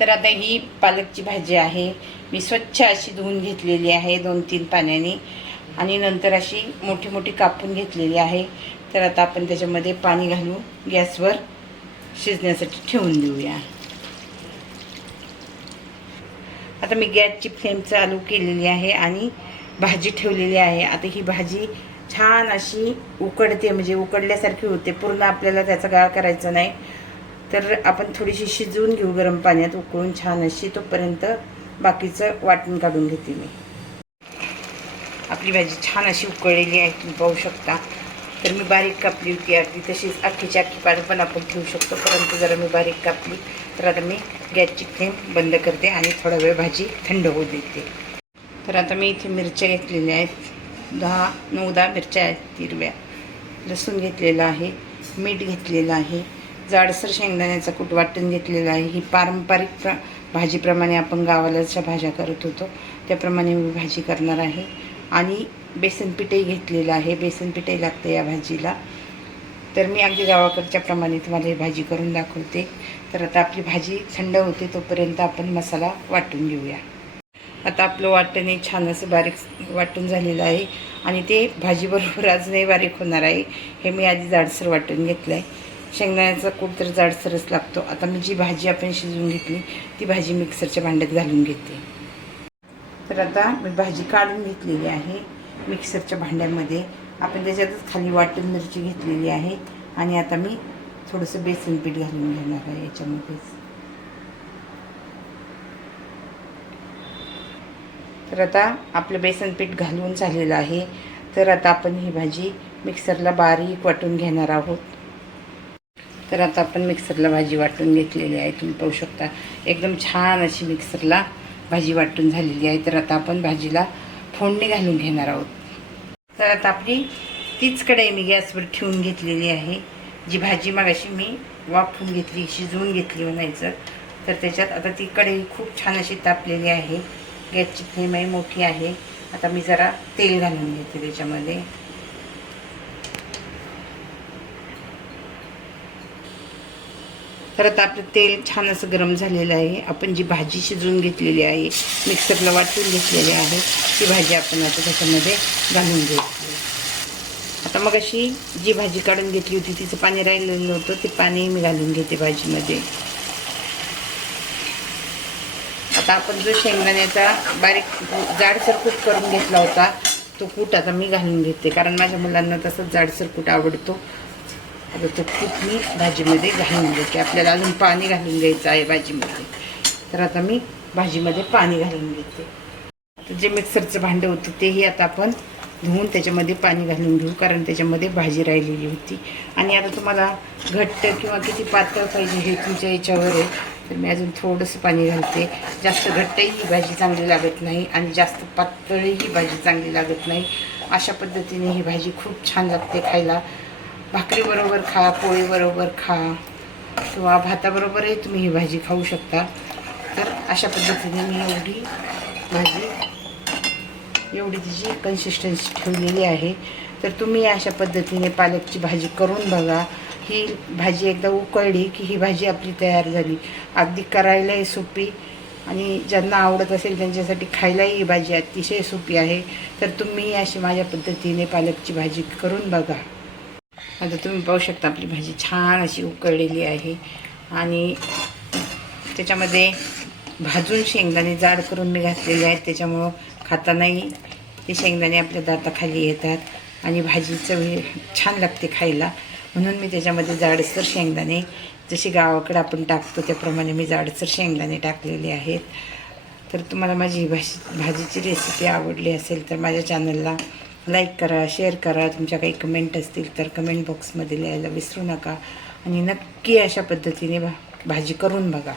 तर आता ही पालकची भाजी आहे. मी स्वच्छ अशी धुवून घेतलेली आहे दोन तीन पाण्याने. आणि नंतर अशी मोठी मोठी कापून घेतलेली आहे. तर आता आपण त्याच्यामध्ये पाणी घालू गॅसवर शिजण्यासाठी ठेवून देऊया. आता मी गॅसची फ्लेम चालू केलेली आहे आणि भाजी ठेवलेली आहे. आता ही भाजी छान अशी उकडते म्हणजे उकडल्यासारखी होते. पूर्ण आपल्याला त्याचा गाळ करायचा नाही. तर आपण थोडीशी शिजवून घेऊ गरम पाण्यात उकळून छान अशी तोपर्यंत बाकीचं वाटण काढून घेते मी. आपली भाजी छान अशी उकळलेली आहे तुम्ही पाहू शकता. तर मी बारीक कापली होती अगदी तशीच अख्खीची अख्खी पाणी पण आपण ठेवू शकतो परंतु जरा मी बारीक कापली तर आता मी गॅसची फ्लेम बंद करते आणि थोडा वेळ भाजी थंड होऊ देते. तर आता मी इथे मिरच्या घेतलेल्या आहेत दहा नऊ दहा मिरच्या आहेत हिरव्या. लसूण घेतलेला आहे मीठ घेतलेलं आहे. जाडसर शेंगदाण्याचा कूट वाटून घेतलेला आहे. ही पारंपरिक प्र भाजीप्रमाणे आपण गावाला भाज्या करत होतो. त्याप्रमाणे मी भाजी करणार आहे. आणि बेसन पिठही घेतलेलं आहे. बेसन पिठही लागतं या भाजीला. तर मी अगदी गावाकडच्या प्रमाणे तुम्हाला ही भाजी करून दाखवते. तर आता आपली भाजी थंड होते तोपर्यंत आपण मसाला वाटून घेऊया. आता आपलं वाटणे छान असं बारीक वाटून झालेलं आहे. आणि ते भाजीबरोबर अजूनही बारीक होणार आहे. हे मी आधी जाडसर वाटून घेतलं आहे शेंगदाण्याचा कूट तर जाडसरच लागतो. आता मी जी भाजी आपण शिजवून घेतली ती भाजी मिक्सरच्या भांड्यात घालून घेते. तर आता मी भाजी काढून घेतलेली आहे. मिक्सरच्या भांड्यामध्ये आपण त्याच्यातच खाली वाटून मिरची घेतलेली आहे. आणि आता मी थोडंसं बेसन पीठ घालून घेणार आहे याच्यामध्येच. तर आता आपलं बेसन पीठ घालून झालेलं आहे. तर आता आपण ही भाजी मिक्सरला बारीक वाटून घेणार आहोत. तर आता आपण मिक्सरला भाजी वाटून घेतलेली आहे. तुम्ही पाहू शकता एकदम छान अशी मिक्सरला भाजी वाटून झालेली आहे. तर आता आपण भाजीला फोडणी घालून घेणार आहोत. तर आता आपली तीच कढई मी गॅसवर ठेवून घेतलेली आहे जी भाजी मगाशी मी वाफवून घेतली शिजवून घेतली म्हणायचं. तर त्याच्यात आता ती कढई खूप छान अशी तापलेली आहे. गॅसची फ्लेमही मोठी आहे. आता मी जरा तेल घालून घेते त्याच्यामध्ये. तर आता आपलं तेल छान असं गरम झालेलं आहे. आपण जी भाजी शिजवून घेतलेली आहे मिक्सरला वाटून घेतलेली आहे ती भाजी आपण आता त्याच्यामध्ये घालून घेतली आता मग अशी जी भाजी काढून घेतली होती तिचं पाणी राहिलेलं होतं ते पाणी मी घालून घेते भाजीमध्ये. आता आपण जो शेंगदाण्याचा बारीक जाडसर कूट करून घेतला होता तो कूट आता मी घालून घेते कारण माझ्या मुलांना तसंच जाडसर कूट आवडतो. आता तो खूप मी भाजीमध्ये घालून घेते आपल्याला अजून पाणी घालून घ्यायचं आहे भाजीमध्ये. तर आता मी भाजीमध्ये पाणी घालून घेते आता जे मिक्सरचं भांडं होतं तेही आता आपण धुवून त्याच्यामध्ये पाणी घालून घेऊ कारण त्याच्यामध्ये भाजी राहिलेली होती. आणि आता तुम्हाला घट्ट किंवा किती पातळ पाहिजे हे तुमच्या याच्यावर आहे. तर मी अजून थोडंसं पाणी घालते. जास्त घट्टही भाजी चांगली लागत नाही आणि जास्त पातळही ही भाजी चांगली लागत नाही. अशा पद्धतीने ही भाजी खूप छान लागते खायला. भाकरीबरोबर खा पोळीबरोबर खा किंवा भाताबरोबरही तुम्ही ही भाजी खाऊ शकता. तर अशा पद्धतीने मी एवढी भाजी एवढी तिची कन्सिस्टन्सी ठेवलेली आहे. तर तुम्ही अशा पद्धतीने पालकची भाजी करून बघा. ही भाजी एकदा उकळली की ही भाजी आपली तयार झाली. अगदी करायलाही सोपी आणि ज्यांना आवडत असेल त्यांच्यासाठी खायलाही ही भाजी अतिशय सोपी आहे. तर तुम्ही अशी माझ्या पद्धतीने पालकची भाजी करून बघा. आता तुम्ही पाहू शकता आपली भाजी छान अशी उकळलेली आहे. आणि त्याच्यामध्ये भाजून शेंगदाणे जाड करून मी घातलेले आहेत. त्याच्यामुळं खातानाही ते शेंगदाणे आपल्या दाताखाली येतात. आणि भाजी चवी छान लागते खायला. म्हणून मी त्याच्यामध्ये जाडसर शेंगदाणे जशी गावाकडे आपण टाकतो त्याप्रमाणे मी जाडसर शेंगदाणे टाकलेले आहेत. तर तुम्हाला माझी भाजी भाजीची रेसिपी आवडली असेल तर माझ्या चॅनलला लाईक करा शेअर करा. तुमच्या काही कमेंट असतील तर कमेंट बॉक्समध्ये लिहायला विसरू नका. आणि नक्की अशा पद्धतीने भा भाजी करून बघा.